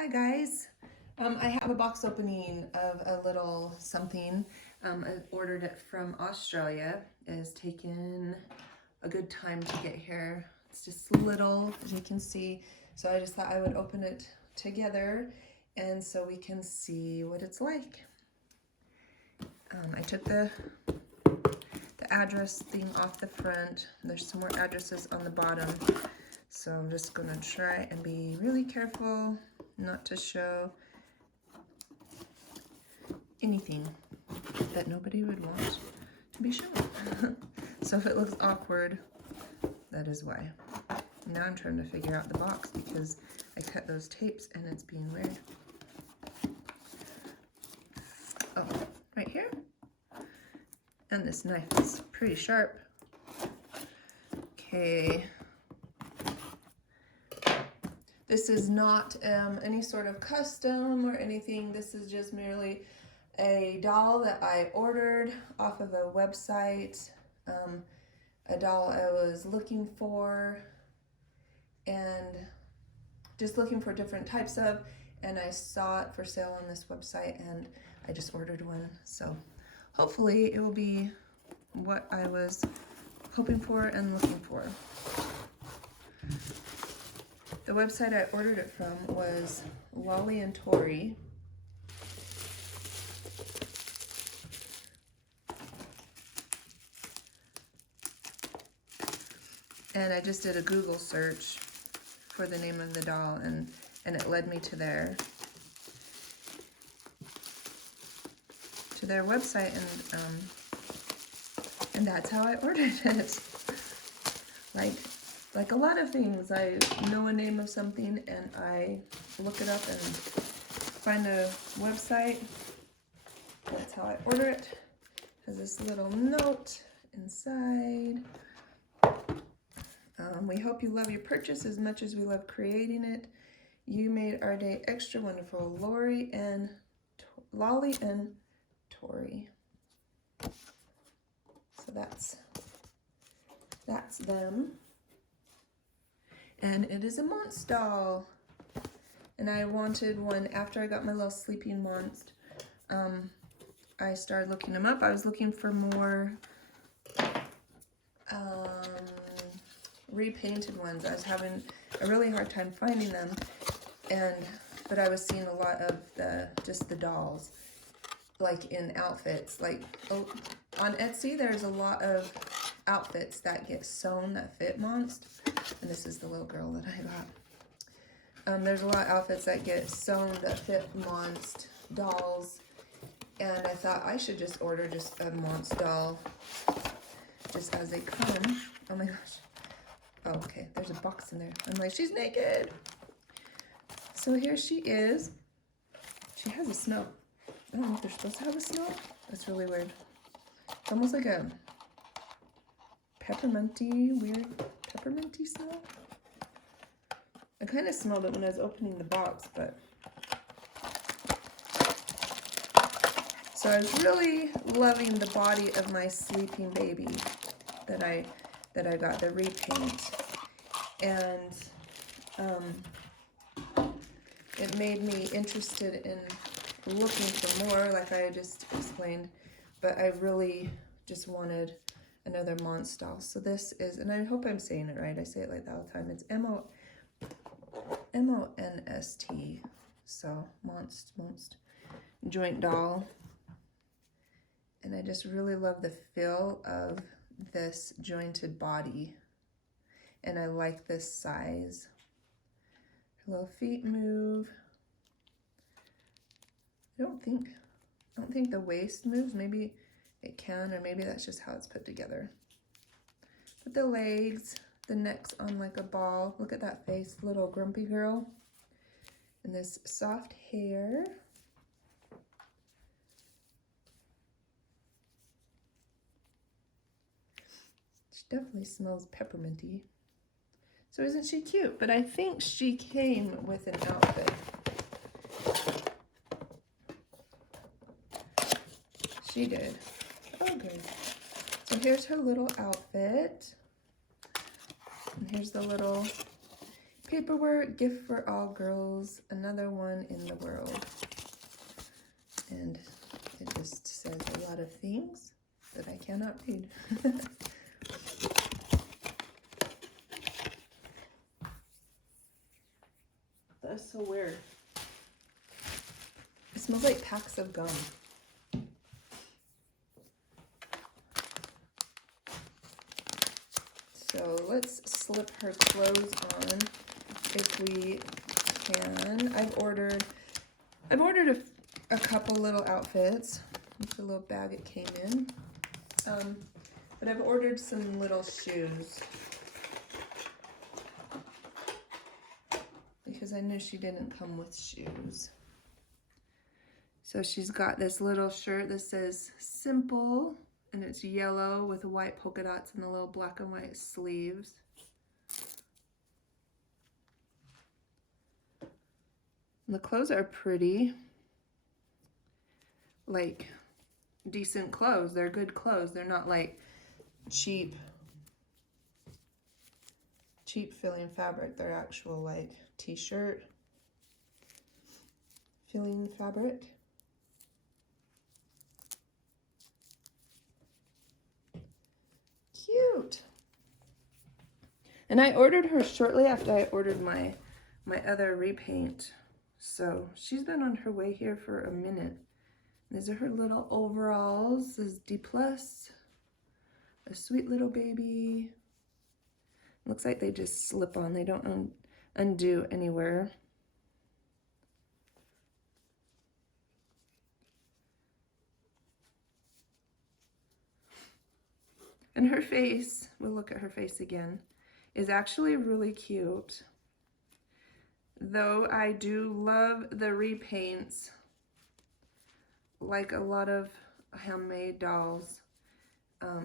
Hi guys, I have a box opening of a little something. I ordered it from Australia. It has taken a good time to get here. It's just little, as you can see. So I just thought I would open it together and so we can see what it's like. I took the address thing off the front. There's some more addresses on the bottom. So I'm just gonna try and be really careful not to show anything that nobody would want to be shown. So if it looks awkward, that is why. Now I'm trying to figure out the box because I cut those tapes and it's being weird. Oh, right here. And this knife is pretty sharp. Okay. This is not any sort of custom or anything. This is just merely a doll that I ordered off of a website. A doll I was looking for and just looking for different types of, and I saw it for sale on this website and I just ordered one. So hopefully it will be what I was hoping for and looking for. The website I ordered it from was Loli Tori. And I just did a Google search for the name of the doll and it led me to their website and that's how I ordered it. Like a lot of things, I know a name of something and I look it up and find a website. That's how I order it. It has this little note inside. We hope you love your purchase as much as we love creating it. You made our day extra wonderful. Loli and Tori. So that's them. And it is a Monst doll. And I wanted one after I got my little sleeping Monst. I started looking them up. I was looking for more repainted ones. I was having a really hard time finding them, but I was seeing a lot of just the dolls, like in outfits. Like on Etsy, there's a lot of outfits that get sewn that fit Monst, and this is the little girl that I got. There's a lot of outfits that get sewn that fit Monst dolls, and I thought I should just order just a Monst doll just as they come. Oh my gosh. Oh, okay, there's a box in there. I'm like, she's naked. So here she is. She has a smell. I don't know if they're supposed to have a smell. That's really weird. It's almost like a weird pepperminty smell. I kind of smelled it when I was opening the box, but. So I was really loving the body of my sleeping baby that I got, the repaint, and it made me interested in looking for more, like I just explained, but I really just wanted another Monst doll. So this is, and I hope I'm saying it right, I say it like that all the time, it's M-O-N-S-T, so Monst joint doll. And I just really love the feel of this jointed body, and I like this size. Her little feet move. I don't think the waist moves. Maybe it can, or maybe that's just how it's put together. But the legs, the neck's on like a ball. Look at that face, little grumpy girl. And this soft hair. Definitely smells pepperminty. So isn't she cute? But I think she came with an outfit. She did. Oh, good. So here's her little outfit. And here's the little paperwork, gift for all girls, another one in the world. And it just says a lot of things that I cannot read. That's so weird. It smells like packs of gum. So let's slip her clothes on if we can. I've ordered a couple little outfits. It's a little bag it came in. But I've ordered some little shoes because I knew she didn't come with shoes. So she's got this little shirt that says simple, and it's yellow with white polka dots and the little black and white sleeves. And the clothes are pretty, like decent clothes. They're good clothes. They're not like cheap filling fabric. They're actual like t-shirt filling fabric. Cute. And I ordered her shortly after I ordered my other repaint. So she's been on her way here for a minute. These are her little overalls. This is D+. A sweet little baby. Looks like they just slip on. They don't undo anywhere. And her face, we'll look at her face again, is actually really cute. Though I do love the repaints, like a lot of handmade dolls, a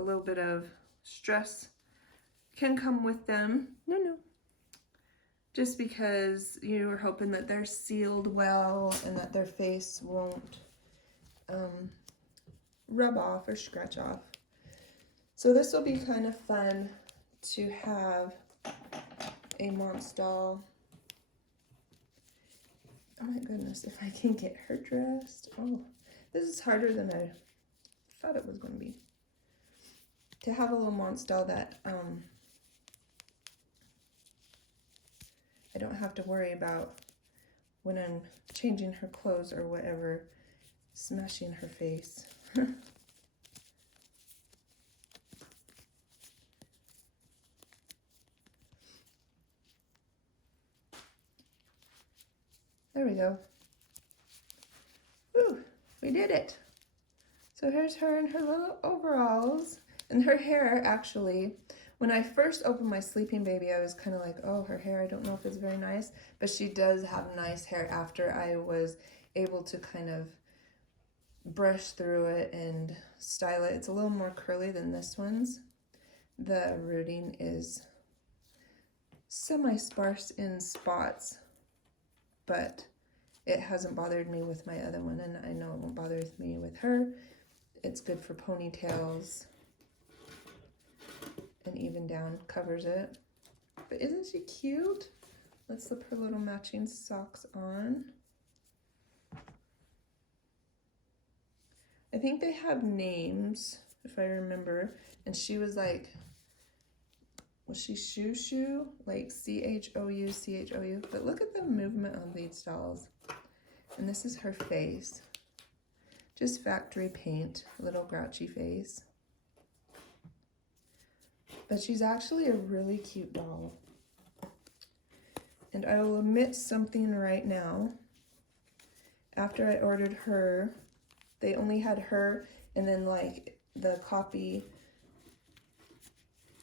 little bit of stress can come with them. No. Just because you're hoping that they're sealed well and that their face won't rub off or scratch off. So this will be kind of fun to have a Monst doll. Oh my goodness, if I can get her dressed. Oh, this is harder than I thought it was going to be. To have a little Monst doll that I don't have to worry about when I'm changing her clothes or whatever, smashing her face. There we go. Woo, we did it. So here's her in her little overalls. And her hair, actually, when I first opened my sleeping baby, I was kind of like, oh, her hair, I don't know if it's very nice. But she does have nice hair after I was able to kind of brush through it and style it. It's a little more curly than this one's. The rooting is semi-sparse in spots, but it hasn't bothered me with my other one, and I know it won't bother me with her. It's good for ponytails, and even down covers it. But isn't she cute? Let's slip her little matching socks on. I think they have names, if I remember, and she was like, was she Shoo? Like C-H-O-U, C-H-O-U. But look at the movement on these dolls. And this is her face. Just factory paint, little grouchy face. But she's actually a really cute doll. And I will admit something right now. After I ordered her, they only had her and then like the copy,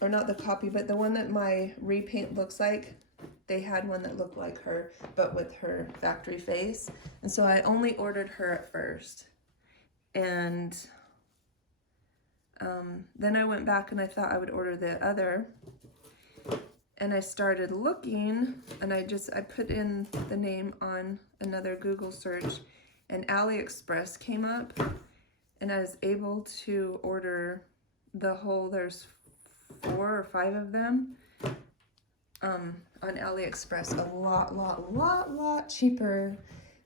or not the copy, but the one that my repaint looks like, they had one that looked like her, but with her factory face. And so I only ordered her at first. And then I went back and I thought I would order the other. And I started looking, and I put in the name on another Google search, and AliExpress came up, and I was able to order the whole, there's 4 or 5 of them, on AliExpress a lot cheaper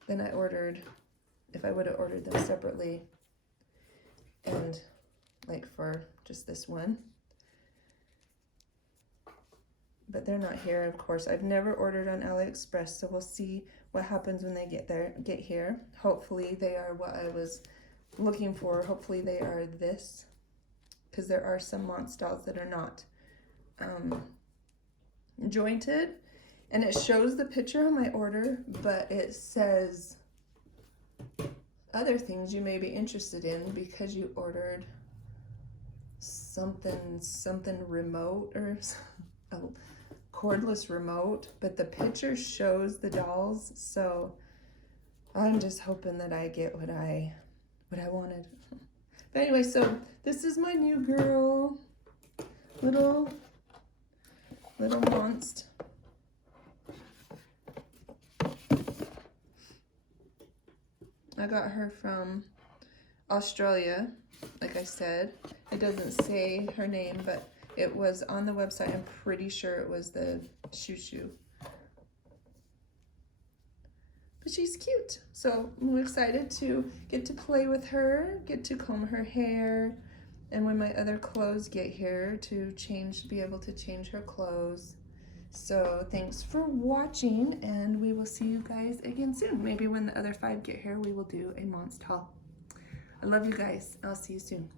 than I ordered if I would have ordered them separately, and like for just this one. But they're not here, of course. I've never ordered on AliExpress, so we'll see what happens when they get here. Hopefully they are what I was looking for. Hopefully they are this, because there are some Monst dolls that are not jointed, and it shows the picture on my order, but it says other things you may be interested in because you ordered something remote, or a cordless remote, but the picture shows the dolls, so I'm just hoping that I get what I wanted. But anyway, so this is my new girl, little Monst. I got her from Australia, like I said. It doesn't say her name, but it was on the website. I'm pretty sure it was the Shoo. But she's cute. So I'm excited to get to play with her, get to comb her hair, and when my other clothes get here to be able to change her clothes. So thanks for watching, and we will see you guys again soon. Maybe when the other 5 get here, we will do a Monst haul. I love you guys. I'll see you soon.